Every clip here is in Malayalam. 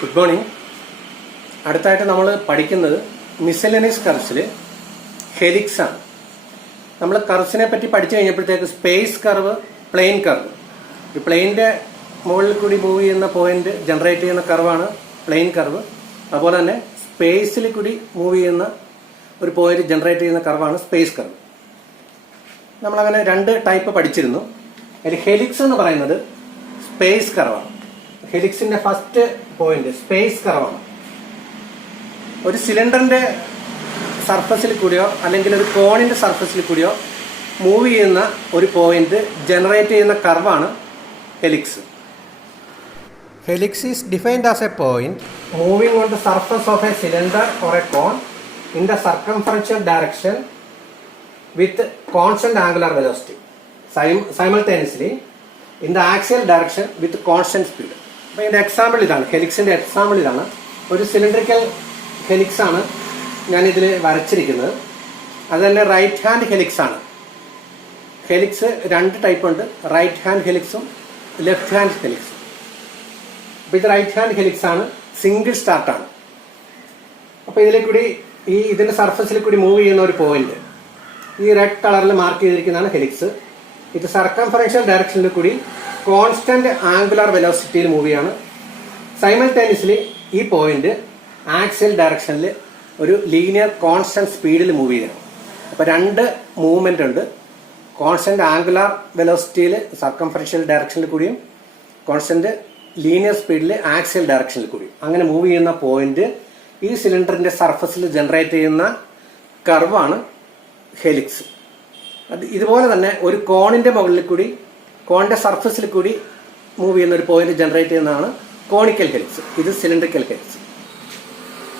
Good morning. അടുത്തായിട്ട് നമ്മൾ പഠിക്കുന്നത് മിസലേനിയസ് കർവ്സിൽ ഹെലിക്സ് ആണ്. നമ്മൾ കർവ്സിനെ പറ്റി പഠിച്ചു കഴിഞ്ഞപ്പോഴത്തേക്ക് സ്പേസ് കർവ്, പ്ലെയിൻ കർവ്. ഈ പ്ലെയിൻ്റെ മുകളിൽ കൂടി മൂവ് ചെയ്യുന്ന പോയിന്റ് ജനറേറ്റ് ചെയ്യുന്ന കർവാണ് പ്ലെയിൻ കർവ്. അതുപോലെ തന്നെ സ്പേസിൽ കൂടി മൂവ് ചെയ്യുന്ന ഒരു പോയിന്റ് ജനറേറ്റ് ചെയ്യുന്ന കർവാണ് സ്പേസ് കർവ്. നമ്മളങ്ങനെ രണ്ട് ടൈപ്പ് പഠിച്ചിരുന്നു. അതിൽ ഹെലിക്സ് എന്ന് പറയുന്നത് സ്പേസ് കർവാണ്. ഹെലിക്സിന്റെ ഫസ്റ്റ് പോയിന്റ് സ്പേസ് കർവാണ്. ഒരു സിലിണ്ടറിന്റെ സർഫസിൽ കൂടിയോ അല്ലെങ്കിൽ ഒരു കോണിന്റെ സർഫസിൽ കൂടിയോ മൂവ് ചെയ്യുന്ന ഒരു പോയിന്റ് ജനറേറ്റ് ചെയ്യുന്ന കർവാണ് helix. Helix is defined as a point moving on the surface of a cylinder or a cone in the circumferential direction with constant angular velocity simultaneously in the axial direction with constant speed. അപ്പോൾ ഇതിൻ്റെ എക്സാമ്പിൾ ഇതാണ്, ഹെലിക്സിൻ്റെ എക്സാമ്പിൾ ഇതാണ്. ഒരു സിലിണ്ടറിക്കൽ ഹെലിക്സ് ആണ് ഞാനിതിൽ വരച്ചിരിക്കുന്നത്. അത് തന്നെ റൈറ്റ് ഹാൻഡ് ഹെലിക്സ് ആണ്. ഹെലിക്സ് രണ്ട് ടൈപ്പ് ഉണ്ട്, റൈറ്റ് ഹാൻഡ് ഹെലിക്സും ലെഫ്റ്റ് ഹാൻഡ് ഹെലിക്സും. അപ്പോൾ ഇത് റൈറ്റ് ഹാൻഡ് ഹെലിക്സ് ആണ്, സിംഗിൾ സ്റ്റാർട്ടാണ്. അപ്പോൾ ഇതിലെ കൂടി ഇതിൻ്റെ സർഫസിൽ കൂടി മൂവ് ചെയ്യുന്ന ഒരു പോയിന്റ് ഈ റെഡ് കളറിൽ മാർക്ക് ചെയ്തിരിക്കുന്നതാണ് ഹെലിക്സ്. ഇത് സർക്കംഫറൻഷ്യൽ ഡയറക്ഷനിൽ കൂടി കോൺസ്റ്റന്റ് ആംഗുലാർ വെലോസിറ്റിയിൽ മൂവ് ചെയ്യാണ്. സൈമൾട്ടേനിയസ്ലി ഈ പോയിന്റ് ആക്സിയൽ ഡയറക്ഷനിൽ ഒരു ലീനിയർ കോൺസ്റ്റന്റ് സ്പീഡിൽ മൂവ് ചെയ്യണം. അപ്പോൾ രണ്ട് മൂവ്മെന്റ് ഉണ്ട്, കോൺസ്റ്റന്റ് ആംഗുലാർ വെലോസിറ്റിയിൽ സർക്കംഫറൻഷ്യൽ ഡയറക്ഷനിൽ കൂടിയും കോൺസ്റ്റന്റ് ലീനിയർ സ്പീഡിൽ ആക്സിയൽ ഡയറക്ഷനിൽ കൂടിയും അങ്ങനെ മൂവ് ചെയ്യുന്ന പോയിന്റ് ഈ സിലിണ്ടറിന്റെ സർഫസിൽ ജനറേറ്റ് ചെയ്യുന്ന കർവാണ് ഹെലിക്സ്. അത് ഇതുപോലെ തന്നെ ഒരു കോണിന്റെ മുകളിൽ കൂടി കോണിന്റെ സർഫസിൽ കൂടി മൂവ് ചെയ്യുന്ന ഒരു പോയിന്റ് ജനറേറ്റ് ചെയ്യുന്നതാണ് കോണിക്കൽ ഹെലിക്സ്. ഇത് സിലിണ്ടറിക്കൽ ഹെലിക്സ്.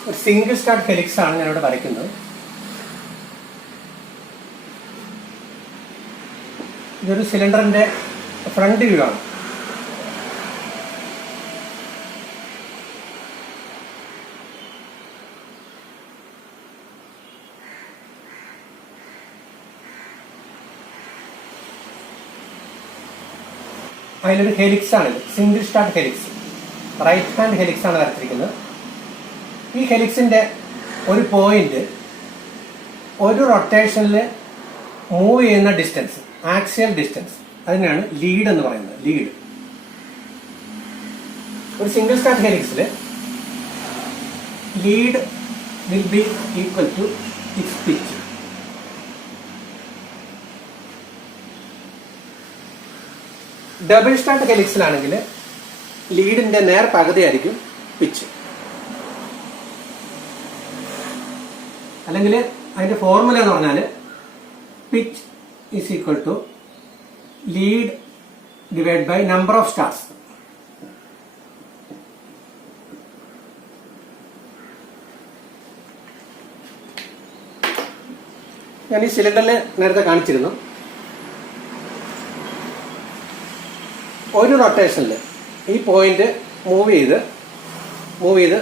ഒരു സിംഗിൾ സ്റ്റാർട്ട് ഹെലിക്സ് ആണ് ഞാനിവിടെ വരയ്ക്കുന്നത്. ഇതൊരു സിലിണ്ടറിന്റെ ഫ്രണ്ട് വ്യൂ ആണ്. അതിലൊരു ഹെലിക്സ് ആണിത്, single start helix, right hand helix ആണ് വരച്ചിരിക്കുന്നത്. ഈ ഹെലിക്സിന്റെ ഒരു പോയിന്റ് ഒരു റൊട്ടേഷനിൽ മൂവ് ചെയ്യുന്ന ഡിസ്റ്റൻസ്, ആക്സിയൽ ഡിസ്റ്റൻസ്, അതിനാണ് ലീഡ് എന്ന് പറയുന്നത്. ലീഡ് ഒരു സിംഗിൾ സ്റ്റാർട്ട് ഹെലിക്സിൽ lead will be equal to its pitch. Double start ഹെലിക്സിലാണെങ്കിൽ ലീഡിന്റെ നേർ പകുതിയായിരിക്കും പിച്ച്. അല്ലെങ്കിൽ അതിന്റെ ഫോർമുല എന്ന് പറഞ്ഞാൽ pitch is equal to lead divide by number of stars. ഞാൻ ഈ സിലിണ്ടറിൽ നേരത്തെ കാണിച്ചിരുന്നു. ഒരു റൊട്ടേഷനിൽ ഈ പോയിന്റ് മൂവ് ചെയ്ത്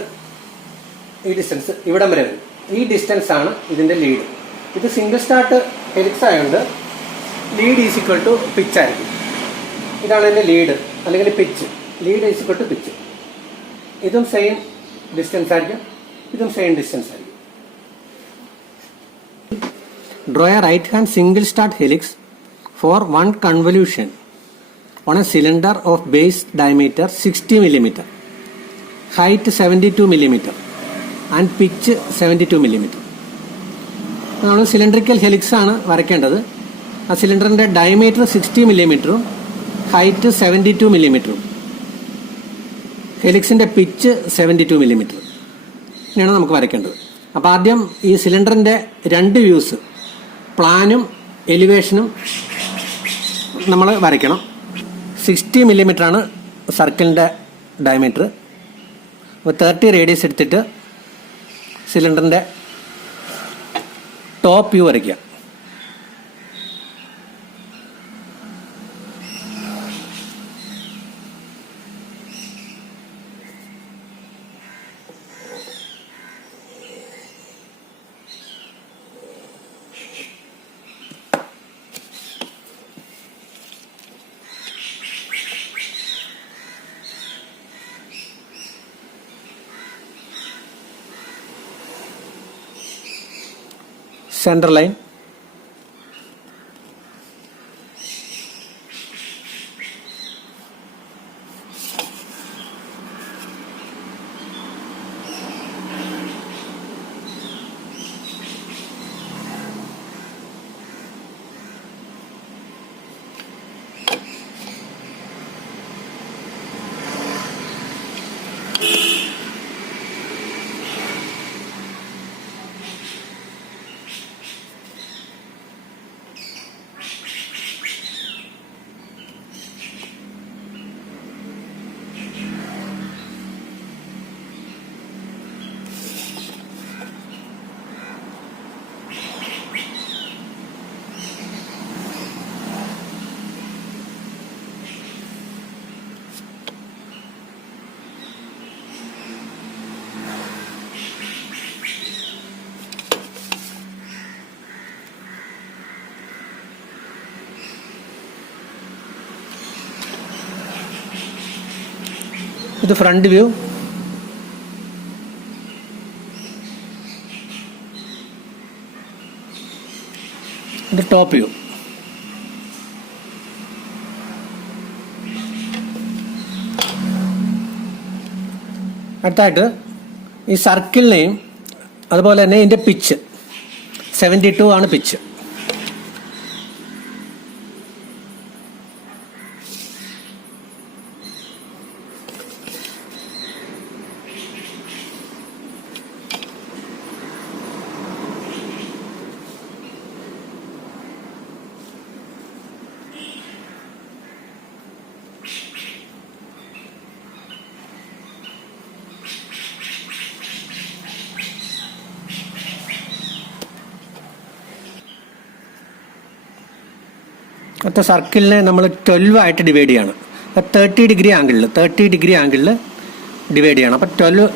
ഈ ഡിസ്റ്റൻസ് ഇവിടം വരെ വരും. ഈ ഡിസ്റ്റൻസ് ആണ് ഇതിന്റെ ലീഡ്. ഇത് സിംഗിൾ സ്റ്റാർട്ട് ഹെലിക്സ് ആയതുകൊണ്ട് lead is equal to pitch ആയിരിക്കും. ഇതാണ് ഇതിന്റെ ലീഡ് അല്ലെങ്കിൽ pitch. Lead is equal to pitch. ഇതും സെയിം ഡിസ്റ്റൻസ് ആയിരിക്കും, ഇതും സെയിം ഡിസ്റ്റൻസ് ആയിരിക്കും. Draw a right hand single start helix for one convolution on a cylinder of base diameter 60 mm, height 72 mm and pitch 72 mm. നമ്മൾ സിലിണ്ടറിക്കൽ ഹെലിക്സ് ആണ് വരയ്ക്കേണ്ടത്. ആ സിലിണ്ടറിന്റെ ഡയമീറ്റർ 60 mm, ഹൈറ്റ് 72 mm, ഹെലിക്സിന്റെ പിച്ച് 72 mm ഇങ്ങനെയാണ് നമുക്ക് വരയ്ക്കേണ്ടത്. അപ്പോൾ ആദ്യം ഈ സിലിണ്ടറിന്റെ രണ്ട് വ്യൂസ്, പ്ലാനും എലിവേഷനും നമ്മൾ വരയ്ക്കണം. 60 mm ആണ് സർക്കിളിൻ്റെ ഡയമീറ്റർ. അപ്പോൾ 30 റേഡിയസ് എടുത്തിട്ട് സിലിണ്ടറിൻ്റെ ടോപ്പ് വ്യൂ വരയ്ക്കുക. center line. ഇത് ഫ്രണ്ട് വ്യൂ. ഇത് ടോപ്പ് വ്യൂ. അടുത്തായിട്ട് ഈ സർക്കിളിനെയും അതുപോലെ തന്നെ ഇതിൻ്റെ പിച്ച് 72 ആണ് പിച്ച്. അടുത്ത സർക്കിളിനെ നമ്മൾ 12 ആയിട്ട് ഡിവൈഡ് ചെയ്യണം. 30 ഡിഗ്രി ആംഗിളിൽ ഡിവൈഡ് ചെയ്യണം. അപ്പോൾ 12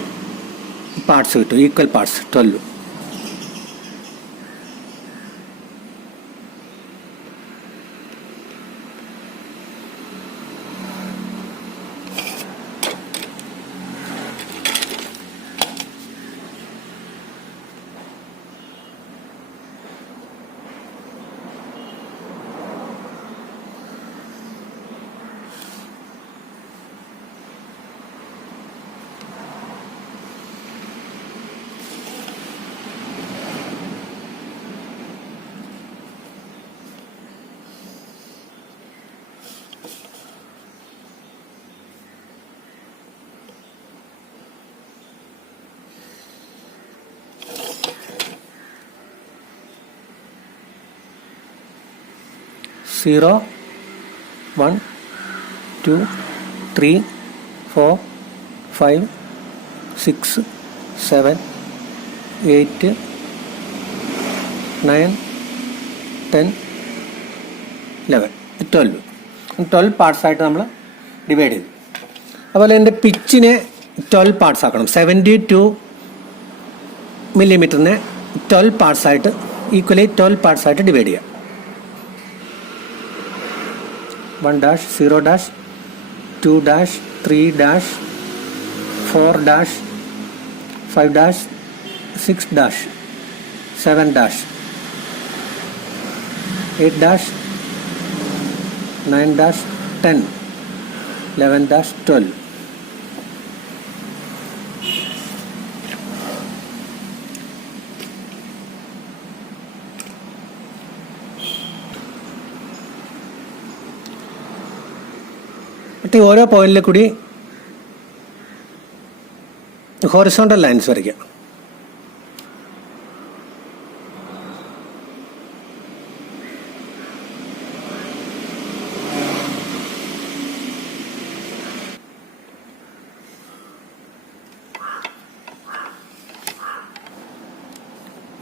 പാർട്സ് കിട്ടും, ഈക്വൽ പാർട്സ് 12. Zero, 1, 2, 3, 4, 5, 6, 7, 8, 9, 10, 11, 12 പാർട്സ് ആയിട്ട് നമ്മൾ ഡിവൈഡ് ചെയ്തു. അതുപോലെ എൻ്റെ പിച്ചിനെ 12 പാർട്സ് ആക്കണം. 72 മില്ലിമീറ്ററിനെ 12 പാർട്സ് ആയിട്ട് ഈക്വലി 12 പാർട്സ് ആയിട്ട് ഡിവൈഡ് ചെയ്യാം. 1 dash, 0 dash, 2 dash, 3 dash, 4 dash, 5 dash, 6 dash, 7 dash, 8 dash, 9 dash, 10, 11 dash, 12. എന്നിട്ട് ഓരോ പോയിന്റിൽ കൂടി ഹൊറിസോണ്ടൽ ലൈൻസ് വരയ്ക്കാം.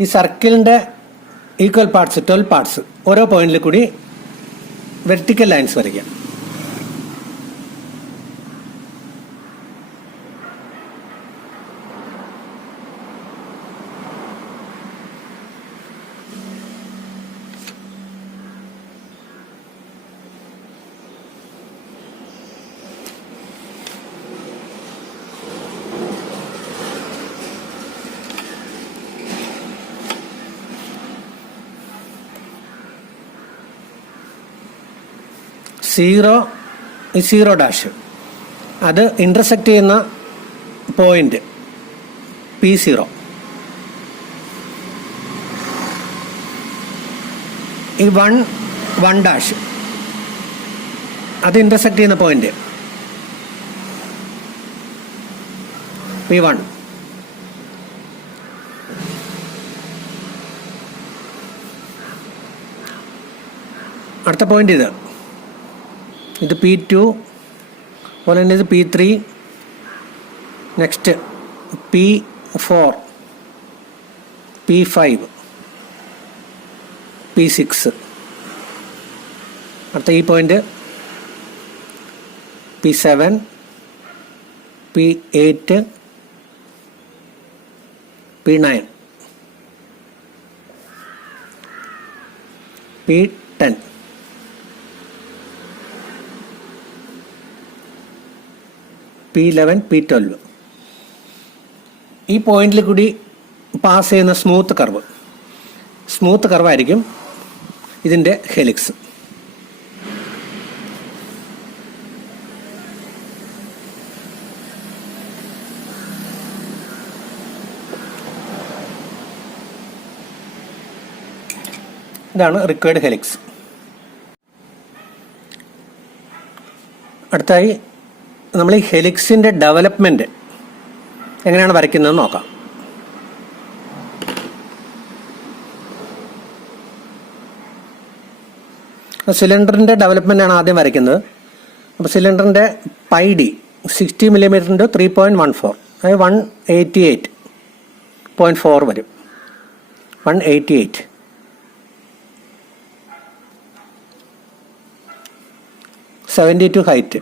ഈ സർക്കിളിൻ്റെ ഈക്വൽ പാർട്സ് 12 പാർട്സ് ഓരോ പോയിന്റിൽ കൂടി വെർട്ടിക്കൽ ലൈൻസ് വരയ്ക്കാം. സീറോ ഡാഷ്, അത് ഇൻ്റർസെക്റ്റ് ചെയ്യുന്ന പോയിന്റ് P0. ഈ 1 ഡാഷ്, അത് ഇൻ്റർസെക്റ്റ് ചെയ്യുന്ന പോയിന്റ് P1. അടുത്ത പോയിന്റ് ഇത് P2, അതുപോലെ തന്നെ ഇത് P3, next P4, P5, P6. അടുത്ത ഈ point P7, P8, P9, P10. P11, P12. ഈ പോയിന്റിൽ കൂടി പാസ് ചെയ്യുന്ന സ്മൂത്ത് കർവായിരിക്കും ഇതിൻ്റെ ഹെലിക്സ്. ഇതാണ് റിക്വയർഡ് ഹെലിക്സ്. അടുത്തായി നമ്മൾ ഈ ഹെലിക്സിൻ്റെ ഡെവലപ്മെൻറ്റ് എങ്ങനെയാണ് വരയ്ക്കുന്നതെന്ന് നോക്കാം. സിലിണ്ടറിൻ്റെ ഡെവലപ്മെൻ്റ് ആണ് ആദ്യം വരയ്ക്കുന്നത്. അപ്പോൾ സിലിണ്ടറിൻ്റെ പൈഡി 60 mm × 3.14, അതായത് 188.4 വരും. 188. ഹൈറ്റ്.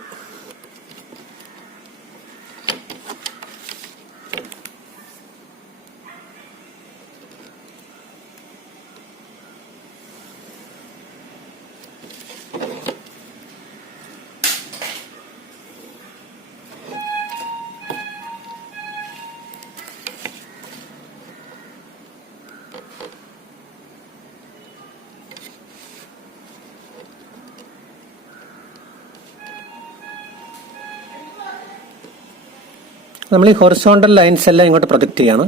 നമ്മൾ ഈ ഹൊറിസോണ്ടൽ ലൈൻസ് എല്ലാം ഇങ്ങോട്ട് പ്രൊജക്റ്റ് ചെയ്യാണ്.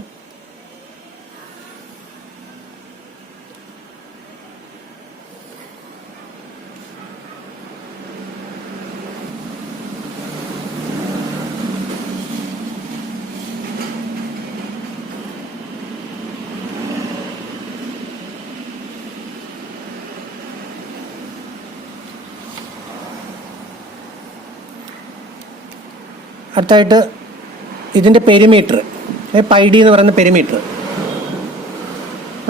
അടുത്തായിട്ട് ഇതിൻ്റെ പെരിമീറ്റർ, പൈഡി എന്ന് പറയുന്ന പെരിമീറ്റർ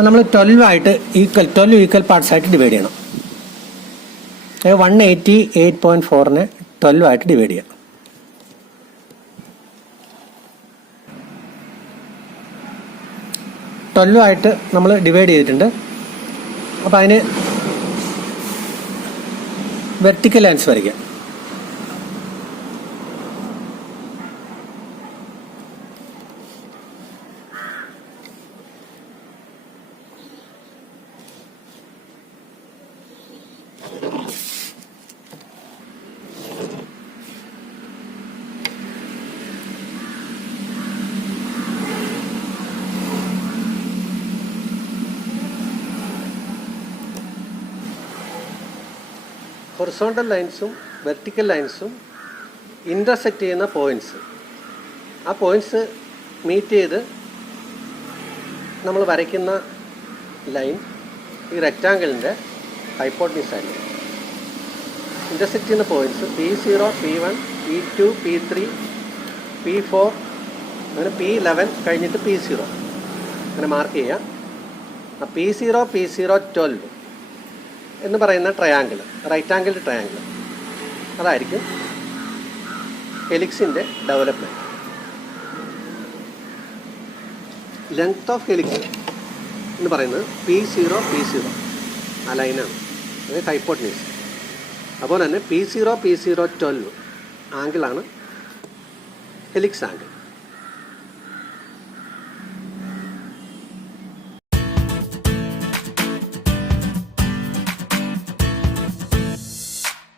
നമ്മൾ 12 ഈക്വൽ പാർട്സ് ആയിട്ട് ഡിവൈഡ് ചെയ്യണം. 188.4നെ 12 ആയിട്ട് ഡിവൈഡ് ചെയ്യാം. ആയിട്ട് നമ്മൾ ഡിവൈഡ് ചെയ്തിട്ടുണ്ട്. അപ്പോൾ അതിന് വെർട്ടിക്കൽ ലൈൻസ് വരയ്ക്കാം. ഹൊറിസോണ്ടൽ ലൈൻസും വെർട്ടിക്കൽ ലൈൻസും ഇൻ്റർസെക്റ്റ് ചെയ്യുന്ന പോയിൻറ്റ്സ്, ആ പോയിൻറ്റ്സ് മീറ്റ് ചെയ്ത് നമ്മൾ വരയ്ക്കുന്ന ലൈൻ ഈ റെക്റ്റാങ്കിളിൻ്റെ ഹൈപ്പോട്ടനീസ് ആയിരിക്കും. ഇൻ്റർസെക്റ്റ് ചെയ്യുന്ന points P0, P1, P2, P3, P4, അങ്ങനെ P11 കഴിഞ്ഞിട്ട് P0 അങ്ങനെ മാർക്ക് ചെയ്യാം. ആ P0, P0, 12 എന്ന് പറയുന്ന ട്രയാങ്കിൾ, റൈറ്റ് ആംഗിൾഡ് ട്രയാങ്കിൾ, അതായിരിക്കും ഹെലിക്സിൻ്റെ ഡെവലപ്മെൻറ്റ്. ലെങ്ത് ഓഫ് ഹെലിക്സ് എന്ന് പറയുന്നത് P0, P0 ആ ലൈനാണ്, അതായത് ഹൈപ്പോട്ടനീസ്. അതുപോലെ തന്നെ P0, P0, 12 ആംഗിളാണ് ഹെലിക്സ് ആംഗിൾ.